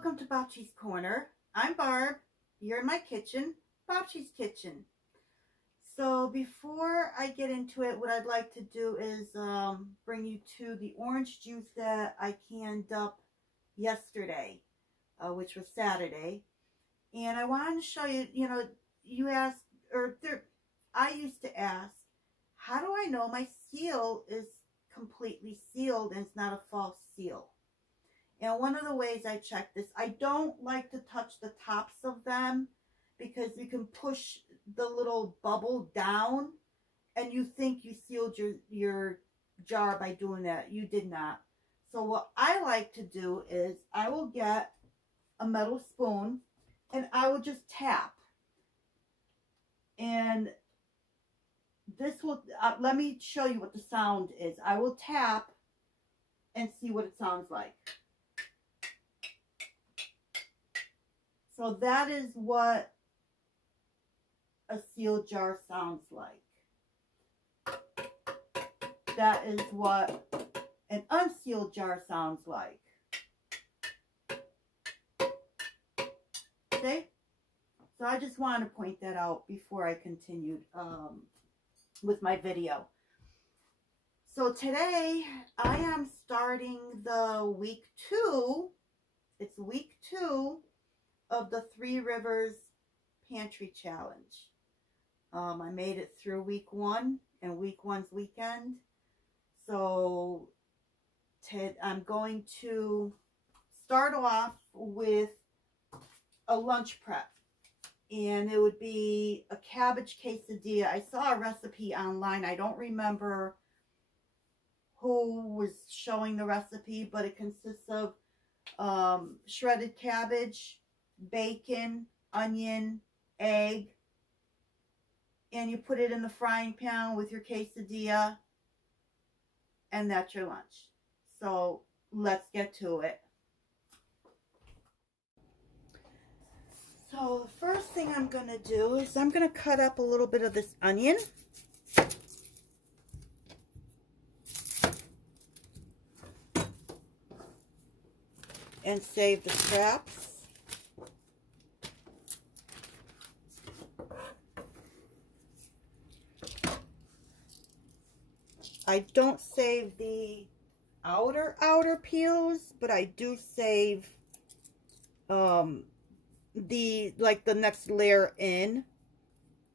welcome to Bobchi's Corner. I'm Barb. You're in my kitchen, Bobchi's Kitchen. So before I get into it, what I'd like to do is bring you to the orange juice that I canned up yesterday, which was Saturday. And I wanted to show you, you asked, I used to ask, how do I know my seal is completely sealed and it's not a false seal? And one of the ways I check this, I don't like to touch the tops of them because you can push the little bubble down and you think you sealed your jar by doing that. You did not. So what I like to do is I will get a metal spoon and I will just tap. And this will, let me show you what the sound is. I will tap and see what it sounds like. So that is what a sealed jar sounds like. That is what an unsealed jar sounds like. See? So I just wanted to point that out before I continued with my video. So today I am starting the week 2. It's week 2 of the 3 Rivers Pantry Challenge. I made it through week 1 and week 1's weekend. So I'm going to start off with a lunch prep. And it would be a cabbage quesadilla. I saw a recipe online. I don't remember who was showing the recipe, but it consists of shredded cabbage, bacon, onion, egg, and you put it in the frying pan with your quesadilla, and that's your lunch. So let's get to it. So the first thing I'm going to do is I'm going to cut up a little bit of this onion. And save the scraps. I don't save the outer peels, but I do save the next layer in,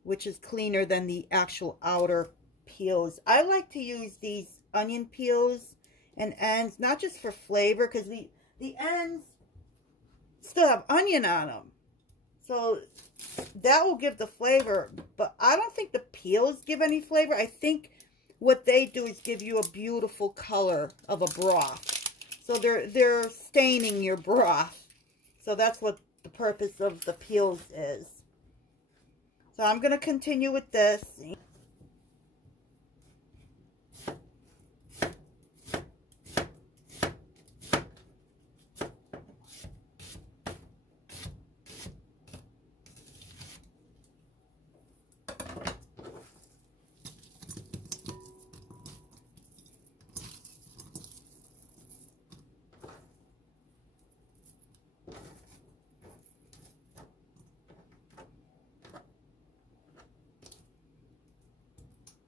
which is cleaner than the actual outer peels. I like to use these onion peels and ends, not just for flavor, because the ends still have onion on them. So that will give the flavor, but I don't think the peels give any flavor. I think what they do is give you a beautiful color of a broth. So they're staining your broth. So that's what the purpose of the peels is. So I'm going to continue with this.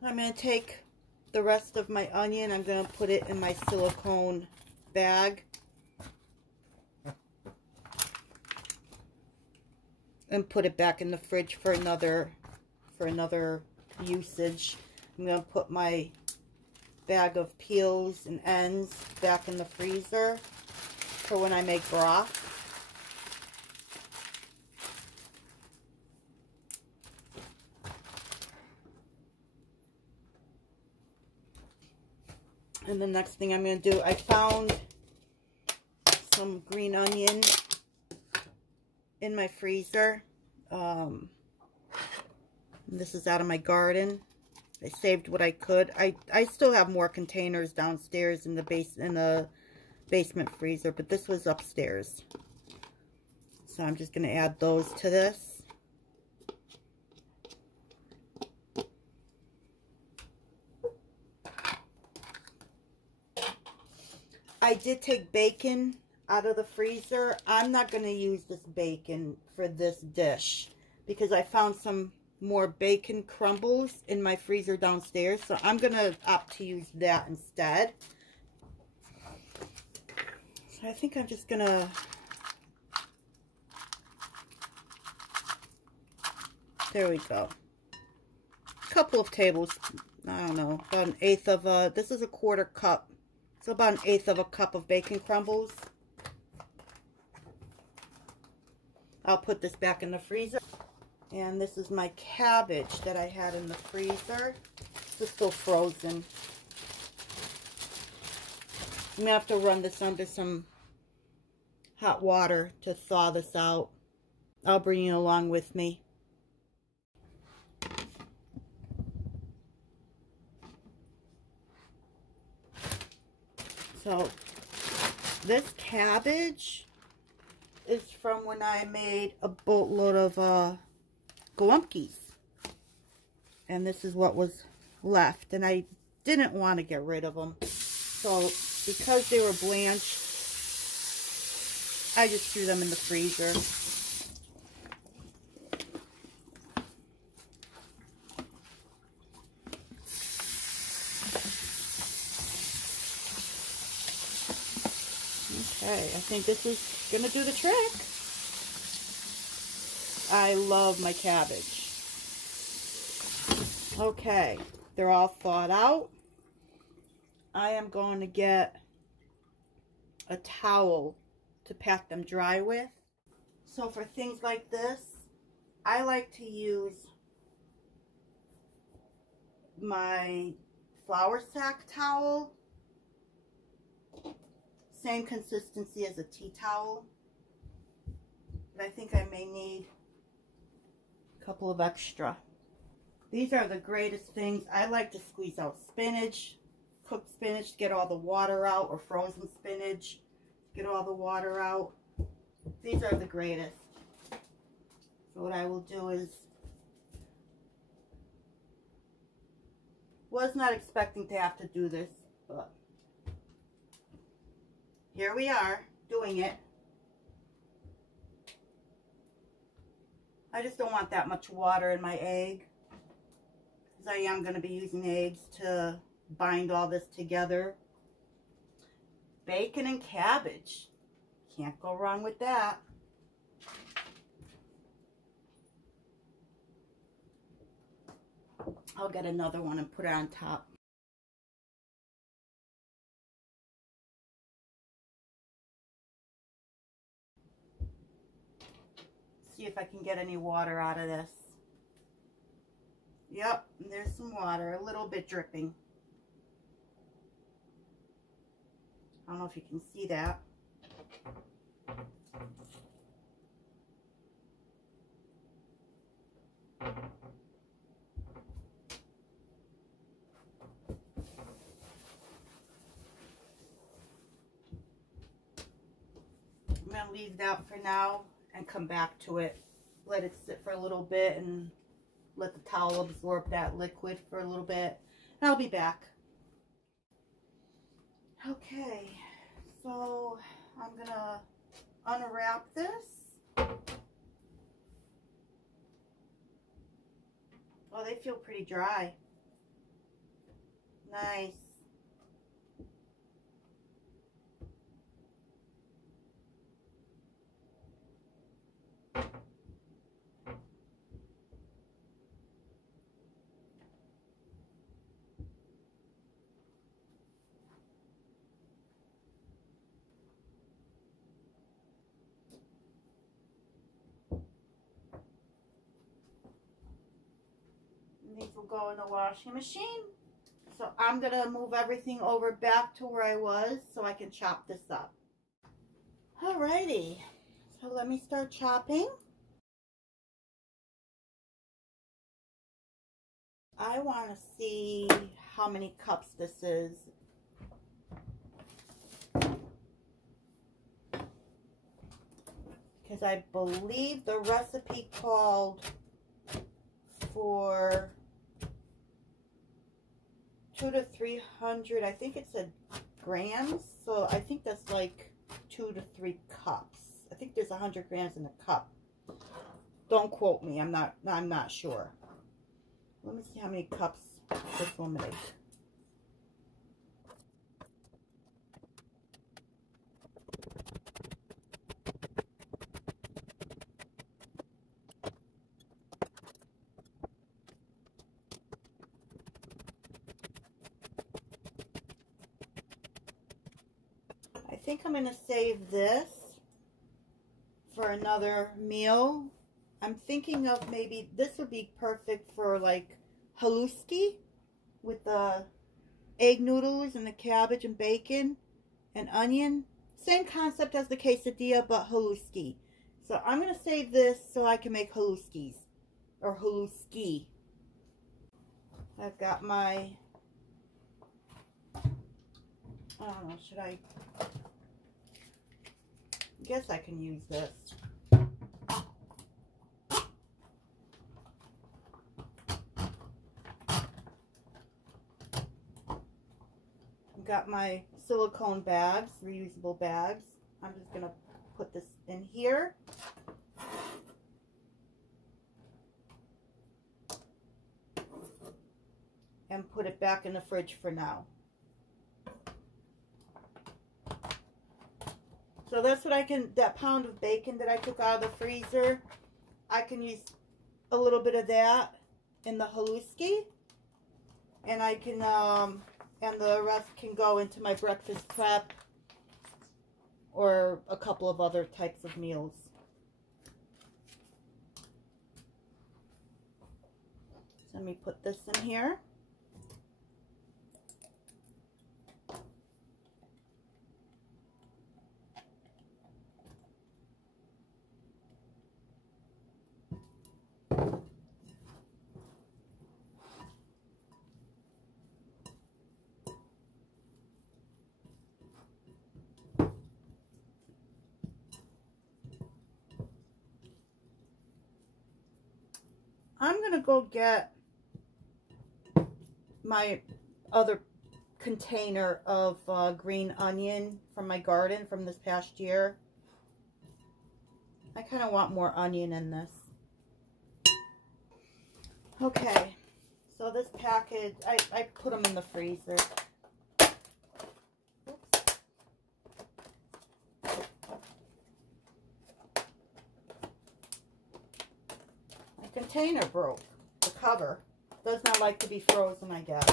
I'm going to take the rest of my onion. I'm going to put it in my silicone bag. And put it back in the fridge for another usage. I'm going to put my bag of peels and ends back in the freezer for when I make broth. And the next thing I'm going to do, I found some green onion in my freezer. This is out of my garden. I saved what I could. I still have more containers downstairs in the basement freezer, but this was upstairs. So I'm just going to add those to this. I did take bacon out of the freezer. I'm not going to use this bacon for this dish because I found some more bacon crumbles in my freezer downstairs. So I'm going to opt to use that instead. So I think I'm just going to... There we go. A couple of tables, I don't know, about an eighth of a, this is a quarter cup. So about an eighth of a cup of bacon crumbles. I'll put this back in the freezer. And this is my cabbage that I had in the freezer. It's still frozen. I'm going to have to run this under some hot water to thaw this out. I'll bring you along with me. So, this cabbage is from when I made a boatload of Glumpkies. And this is what was left. And I didn't want to get rid of them. So, because they were blanched, I just threw them in the freezer. Okay, I think this is going to do the trick. I love my cabbage. Okay, they're all thawed out. I am going to get a towel to pat them dry with. So for things like this, I like to use my flour sack towel. Same consistency as a tea towel, but I think I may need a couple of extra. These are the greatest things. I like to squeeze out spinach, cooked spinach to get all the water out, or frozen spinach to get all the water out. These are the greatest. So what I will do is, was not expecting to have to do this, but here we are, doing it. I just don't want that much water in my egg, because I am going to be using eggs to bind all this together. Bacon and cabbage. Can't go wrong with that. I'll get another one and put it on top. See if I can get any water out of this. Yep, there's some water, a little bit dripping. I don't know if you can see that. I'm going to leave that for now and come back to it. Let it sit for a little bit and let the towel absorb that liquid for a little bit. And I'll be back. Okay, so I'm going to unwrap this. Oh, they feel pretty dry. Nice. These will go in the washing machine. So I'm going to move everything over back to where I was so I can chop this up. Alrighty, so let me start chopping. I want to see how many cups this is. Because I believe the recipe called for 200 to 300, I think it said grams, so I think that's like 2 to 3 cups. I think there's 100 grams in a cup. Don't quote me. I'm not sure. Let me see how many cups this will make. I think I'm going to save this for another meal. I'm thinking of maybe this would be perfect for like haluski with the egg noodles and the cabbage and bacon and onion. Same concept as the quesadilla, but haluski. So I'm going to save this so I can make haluskis or haluski. I've got my, I don't know, should I guess I can use this. I've got my silicone bags, reusable bags. I'm just going to put this in here. And put it back in the fridge for now. So that's what I can, that pound of bacon that I took out of the freezer, I can use a little bit of that in the haluski. And I can, and the rest can go into my breakfast prep or a couple of other types of meals. So let me put this in here. I'm going to go get my other container of green onion from my garden from this past year. I kind of want more onion in this. Okay, so this package, I put them in the freezer. Oops. The container broke, the cover. Does not like to be frozen, I guess.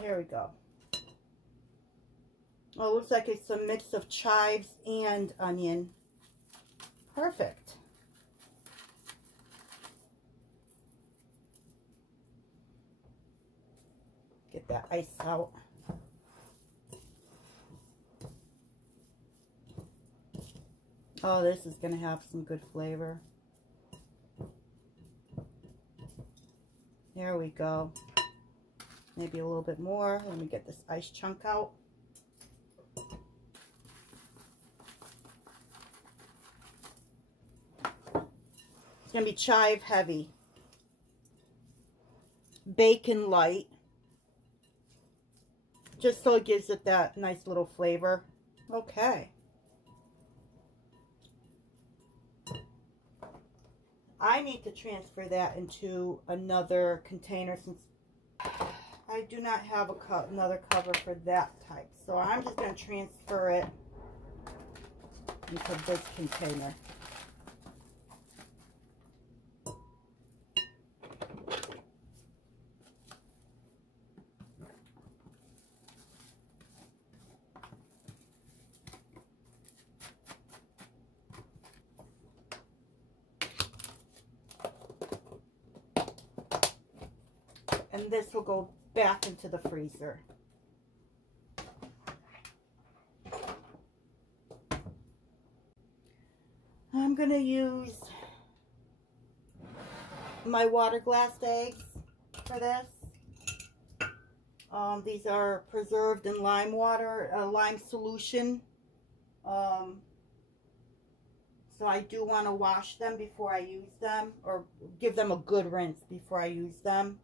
Here we go. Oh, it looks like it's a mix of chives and onion. Perfect. Get that ice out. Oh, this is going to have some good flavor. There we go. Maybe a little bit more. Let me get this ice chunk out. It's going to be chive heavy. Bacon light. Just so it gives it that nice little flavor. Okay. I need to transfer that into another container since I do not have another cover for that type. So I'm just going to transfer it into this container. And this will go back into the freezer. I'm going to use my water glass eggs for this. These are preserved in lime water, lime solution. So I do want to wash them before I use them, or give them a good rinse before I use them.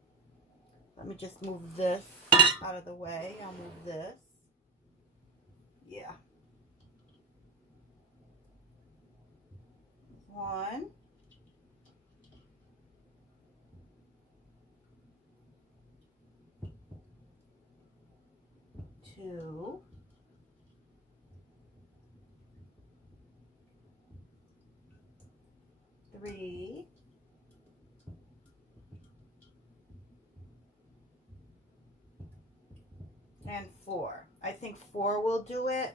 Let me just move this out of the way. I'll move this. Yeah. One. Two. Three. And 4. I think 4 will do it.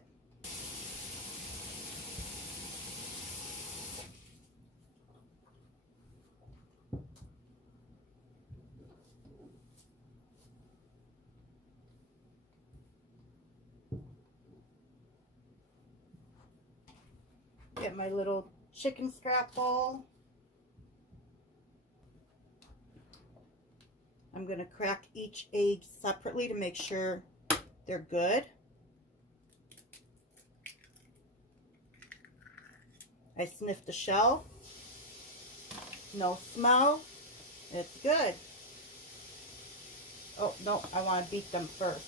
Get my little chicken scrap bowl. I'm going to crack each egg separately to make sure they're good. I sniff the shell. No smell. It's good. Oh, no, I want to beat them first.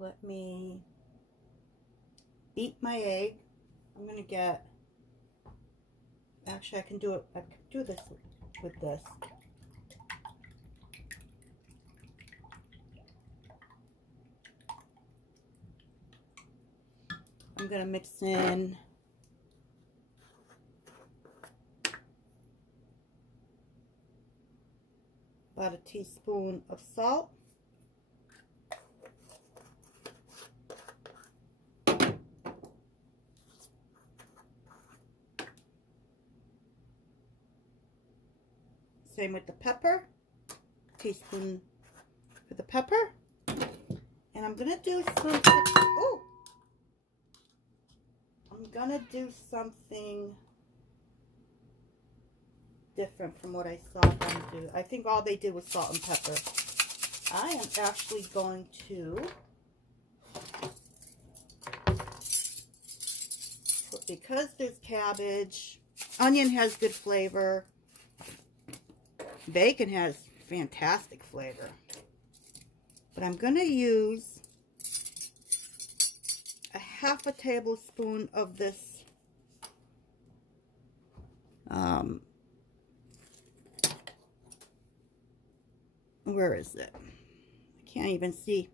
Let me beat my egg. I'm going to get, actually I can do this with this. I'm going to mix in about a teaspoon of salt. Same with the pepper, teaspoon for the pepper. And I'm gonna do something, oh! I'm gonna do something different from what I saw them do. I think all they did was salt and pepper. I am actually going to, because there's cabbage, onion has good flavor, bacon has fantastic flavor. But I'm going to use a half a tablespoon of this where is it? I can't even see.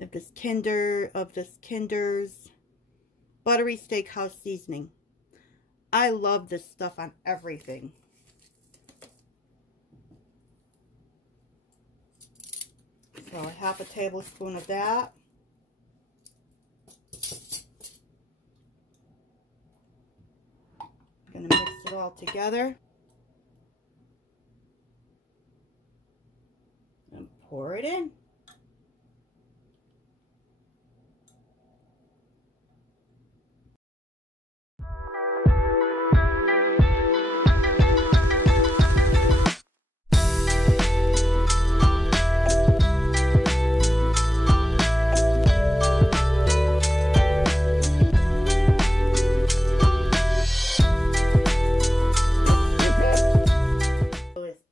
Of this Kinder's buttery steakhouse seasoning. I love this stuff on everything. So a half a tablespoon of that. I'm going to mix it all together. And pour it in.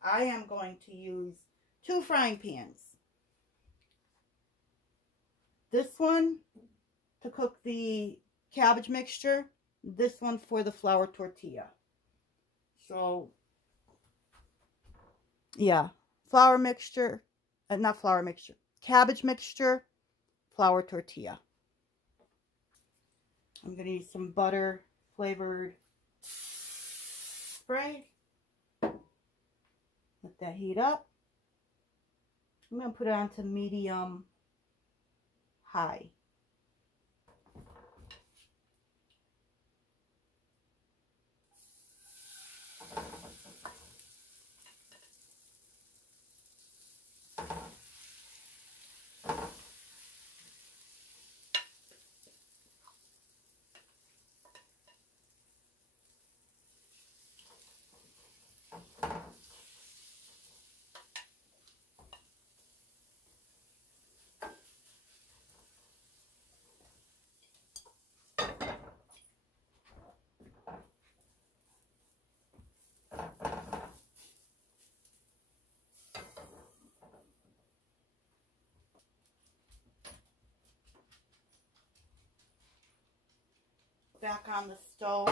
I am going to use 2 frying pans. This one to cook the cabbage mixture, this one for the flour tortilla. So, yeah, flour mixture, not flour mixture, cabbage mixture, flour tortilla. I'm going to use some butter flavored spray. Let that heat up. I'm going to put it on to medium high. Back on the stove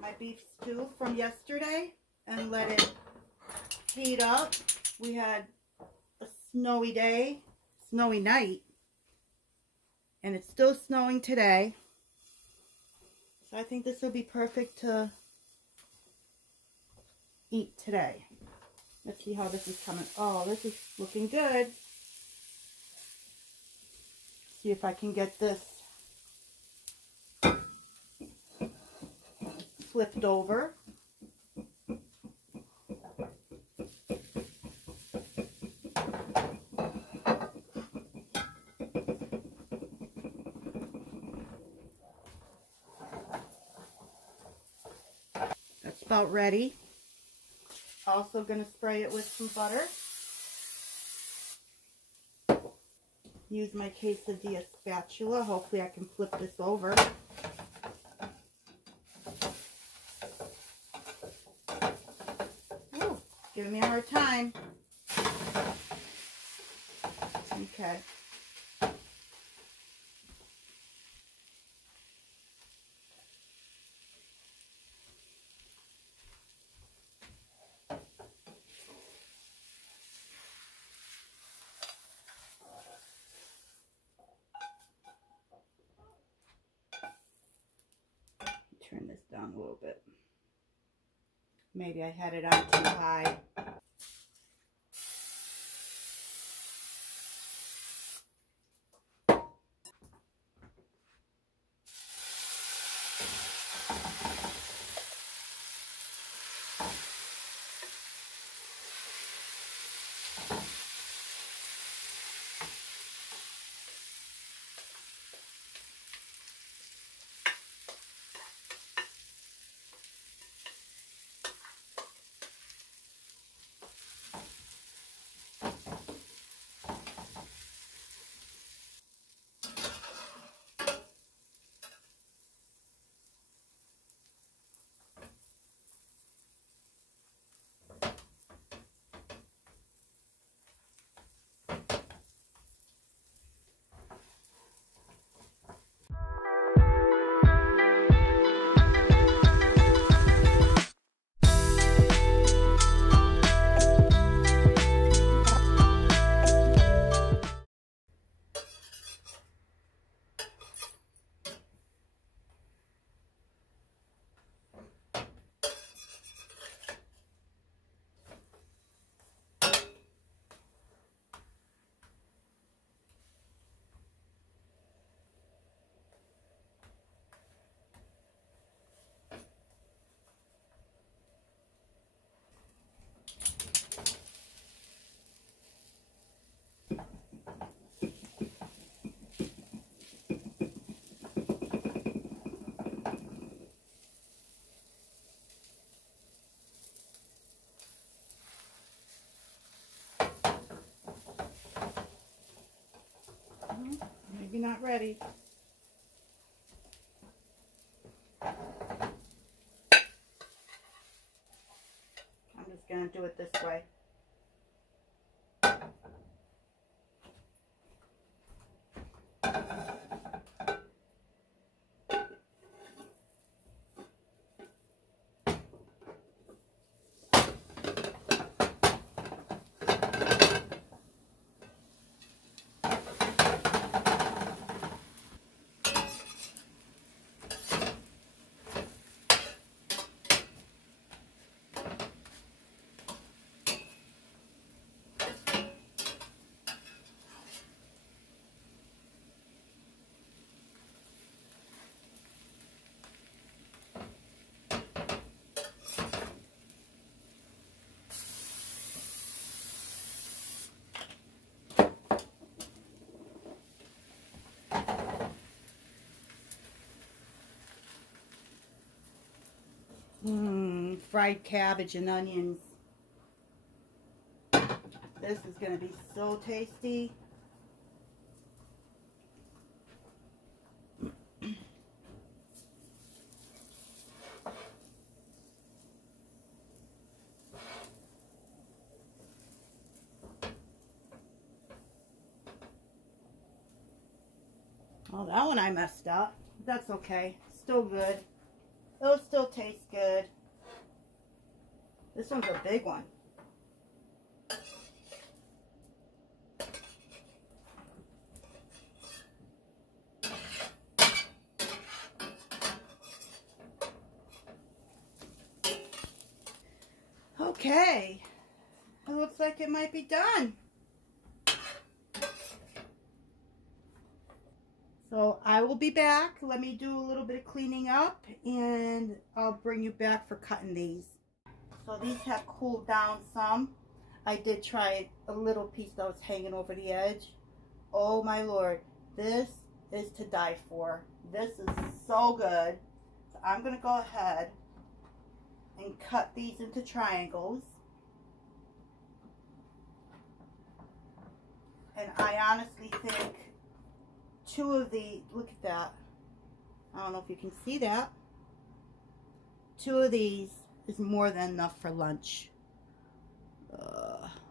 my beef stew from yesterday and let it heat up. We had a snowy day, snowy night, and it's still snowing today. So I think this will be perfect to eat today. Let's see how this is coming. Oh, this is looking good. See if I can get this flipped over. That's about ready. Also going to spray it with some butter. Use my quesadilla spatula. Hopefully I can flip this over. Ooh, giving me a hard time. Okay. Turn this down a little bit. Maybe I had it on too high. Maybe not ready. I'm just going to do it this way. Fried cabbage and onions. This is going to be so tasty. Oh, that one I messed up. That's okay. Still good. It'll still taste good. This one's a big one. Okay. It looks like it might be done. So I will be back. Let me do a little bit of cleaning up and I'll bring you back for cutting these. So these have cooled down some. I did try a little piece that was hanging over the edge. Oh my Lord, this is to die for. This is so good. So I'm going to go ahead and cut these into triangles. And I honestly think two of the, look at that. I don't know if you can see that. Two of these is more than enough for lunch.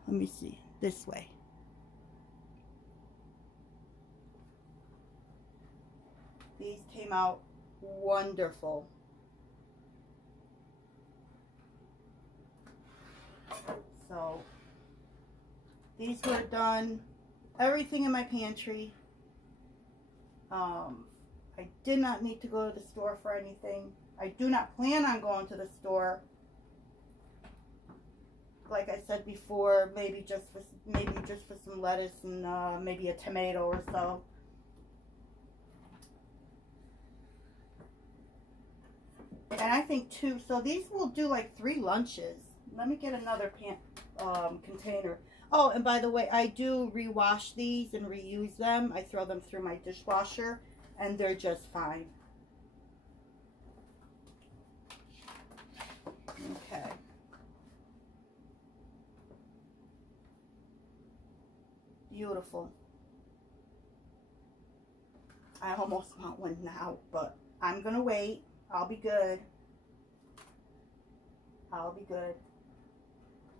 Let me see. This way. These came out wonderful. So these were done. Everything in my pantry. I did not need to go to the store for anything. I do not plan on going to the store. Like I said before, maybe just for some lettuce and maybe a tomato or so. And I think two. So these will do like 3 lunches. Let me get another container. Oh, and by the way, I do rewash these and reuse them. I throw them through my dishwasher, and they're just fine. Okay. Beautiful. I almost want one now, but I'm going to wait. I'll be good. I'll be good.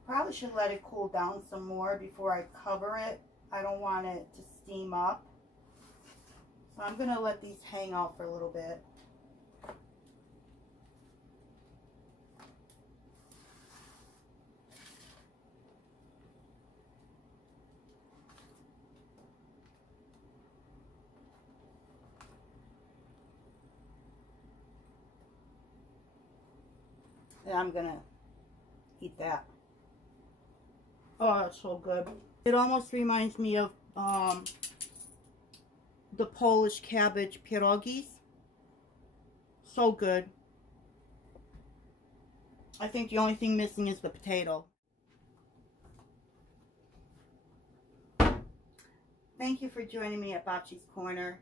Probably should let it cool down some more before I cover it. I don't want it to steam up. So I'm going to let these hang out for a little bit. And I'm going to eat that. Oh, it's so good. It almost reminds me of the Polish cabbage pierogies. So good. I think the only thing missing is the potato. Thank you for joining me at Babci's Corner,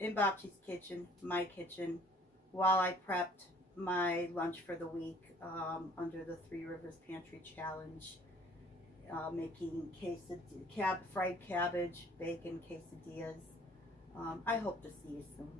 in Babci's kitchen, my kitchen, while I prepped my lunch for the week under the 3 Rivers Pantry Challenge. Making fried cabbage, bacon quesadillas. I hope to see you soon.